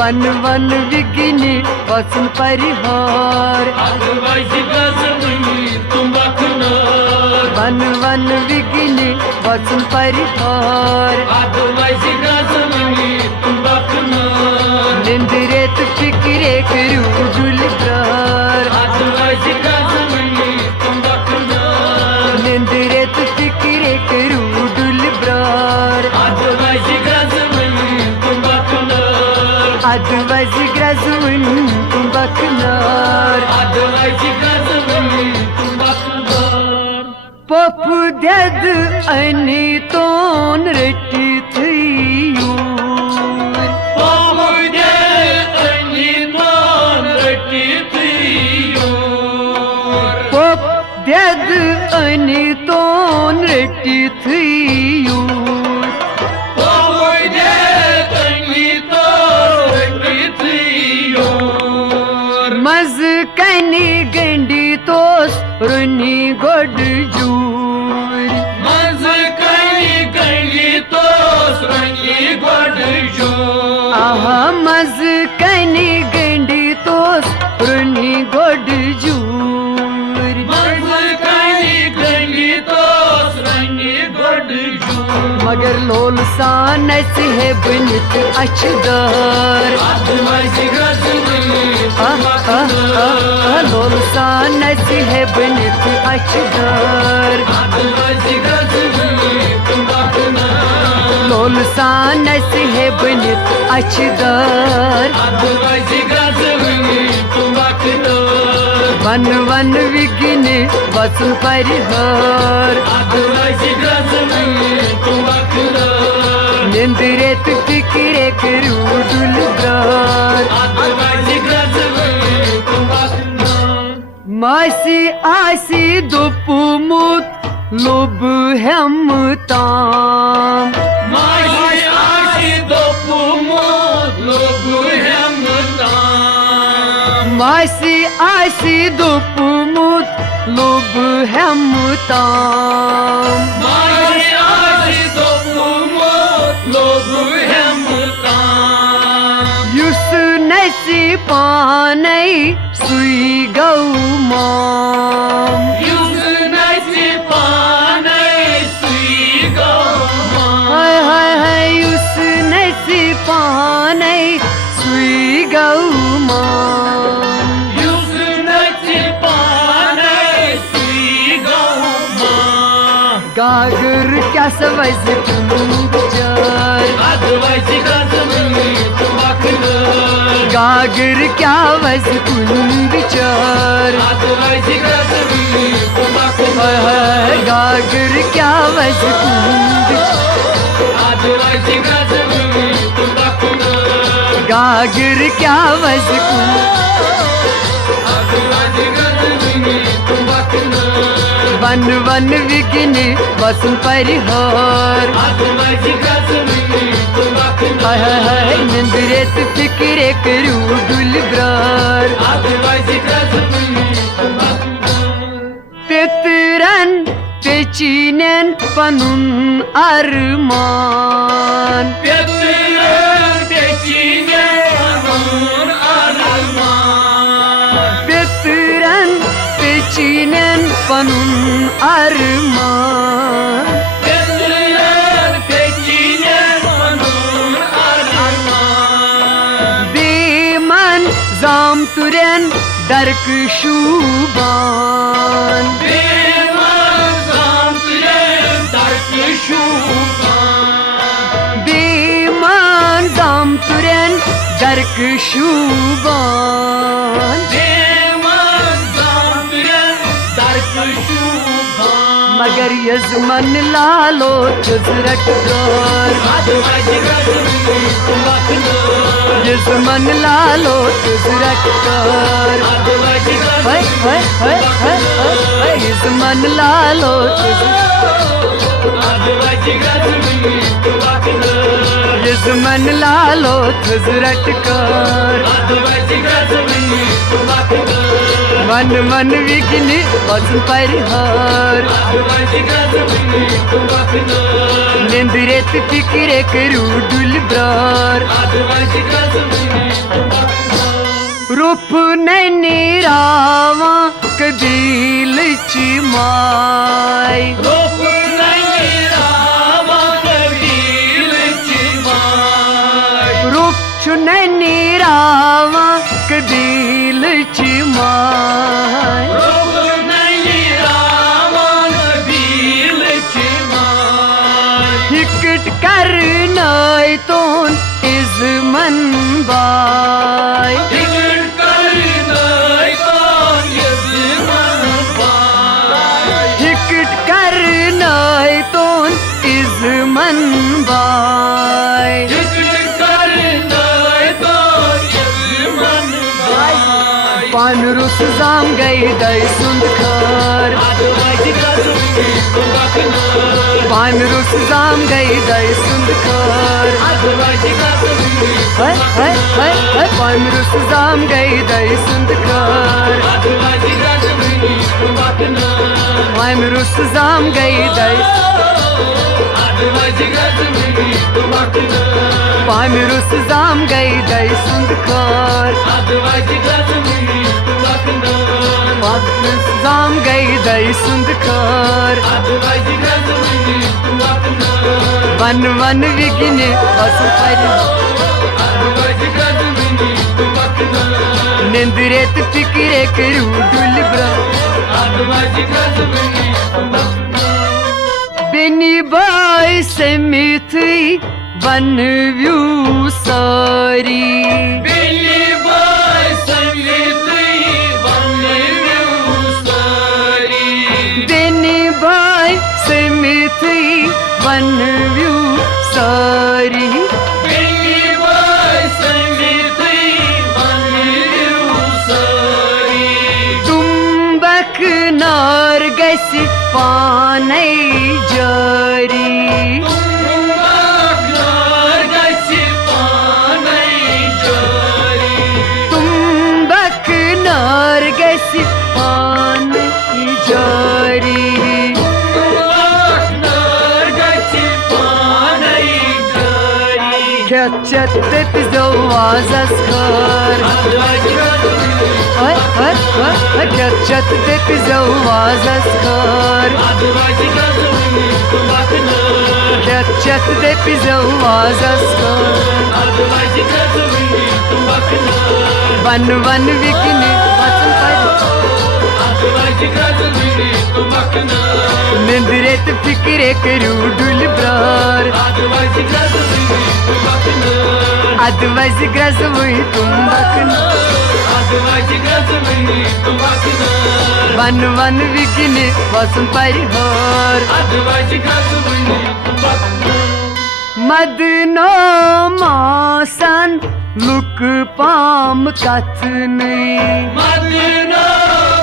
one one विघ्नि वसन परिहार one one विघ्नि वसन परिहार निंद्रे तो फिक्रे करू दुलदार निंद्रे तो फिक्रे करू दुलदार अदवज ग्रजवन बकनार पप दद अनि तोन रटी पप दद अनि तोन रटी मज कनी गंडी तोस रुनी गोड जूर मज कनी गंडी तोस रुनी गोड जूर आहा मज कनी गंडी तोस रुनी गोड जूर मज कनी गंडी तोस रुनी गोड जूर मगर लोल सान है बनित अचदार लोल सान है बनित अचदार लोल सान है बनित अचदार वन वन विघ्नि वसन परिहार निंद्रे तो फिक्रे करू दुलदार मासी आसी दोपुमुत लोब हम ताम मासी आसी दोपुमुत लोब हम ताम मासी आसी दोपुमुत लोब हम ताम मासी आसी दोपुमुत लोब हम ताम युस नसी पानै सुई गौ माम युस नसी पानै सुई गौ माम हाय हाय हाय युस नसी पानै सुई गौ माम युस नसी पानै सुई गौ माम गागर क्या सवज विचार गागर क्या वज कुन विचार गागर क्या वज कुन गागर क्या वज कुन वन वन विघ्नि वसन परिहार हाय हाय हाय निंद्रे तो फिक्रे करू दुलदार पितरन पेचीनन पनुन अरमान पितरन पेचीनन पनुन अरमान बेमन जाम तुरन दरक शुबान बेमन जाम तुरन दरक शुबान मगर यजमन लालो तुजरटदार यजमन लालो तुजरटदार यजमन लालो यजमन लालो थजरट कर मन मन विघ्न वचन परिहार निंद्रेत फिक्रे करू डुल ब्रार रूप नैरावा कबील चिमाय रूप नैरावा कबील चिमाय हिकट करनाय तोन इज़मन बाय हिकट करनाय तोन इज़मन बाय पान रुस जाम गई दई सुंद खर पान रुस जाम गई दई सुंद खर पान रुस जाम गई दई सुंद खर पान रुस जाम गई दई पान रुस जाम गई दई सुंद खर जाम गई दई सुंद खर वन वन विघ्न वचन निंद्रेत फिक्रे करू डुल ब्रार बेनी बाय समित वन व्यू सारी वन व्यू सारी तुम्बक नार गस पाने जारी तुम्बक नार गस पाने जारी Çattet zavazas kar Çattet zavazas kar Çattet zavazas kar Van van vikni vatan par Nindret fikre kਰੂ dul brar Advaz grazvui tum bakna Van van vigni vasan parihar Madno masan luk pam katne Madno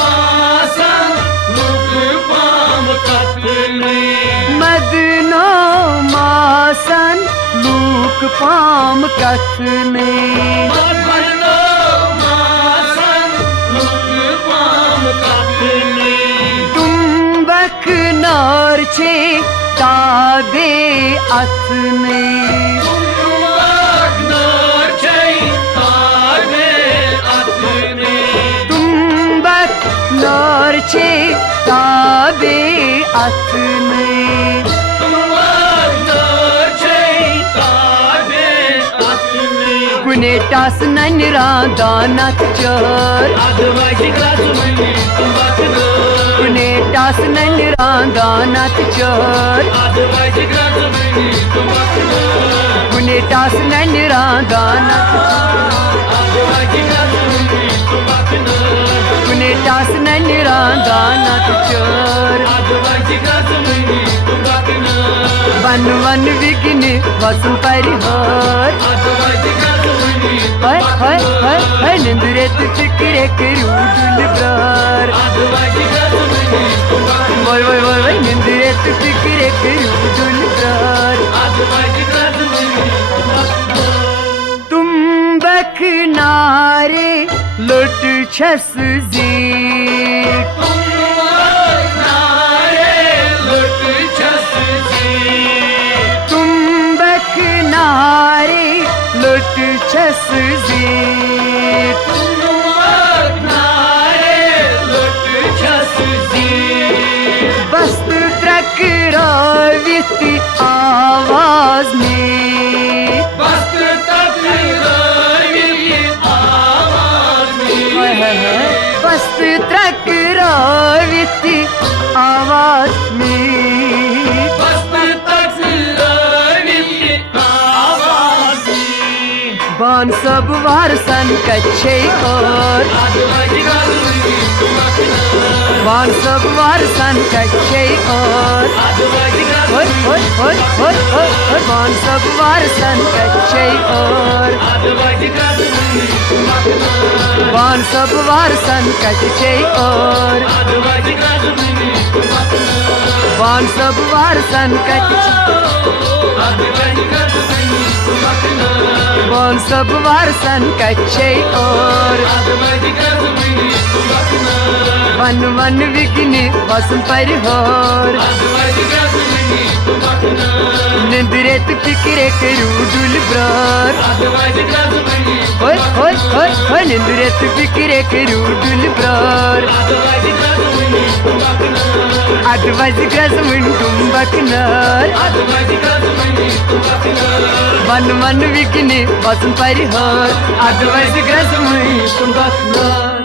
masan luk pam katne Madno masan luk pam katne Tumbak nar çe tabe atne Tumbak nar çe tabe atne Kune tas nanra danat char Kune tas nanra danat char Kune tas nanra danat Kune tas nanra danat char Van van vigni vasan parihar Nindret fikre kਰੂ dul brar Nindret fikre करू दुलब्रार तुम्बक नारे लुट छस जीत तुम्बक नारे लुट छस जीत बस्त त्रकरावित आवाज में बस्त त्रकरावित आवाज में बान सब वार सन कच्छे और बान सब वार सन कच्छे और बान सब वार सन कच्छे और बान सब वार सन कच्छे और बान सब वार सन कच्छे बान सब वार सन कच्छे और वन वन विघ्न वसन परिहार निंद्रे तु फिक्रे करू दुलब्रार निंद्रे तु फिक्रे करू दुलब्रार अदवज ग्रजमुन तुम्बकनार वन वन विघ्न वसन परिहार अदवज ग्रजमुन तुम्बकनार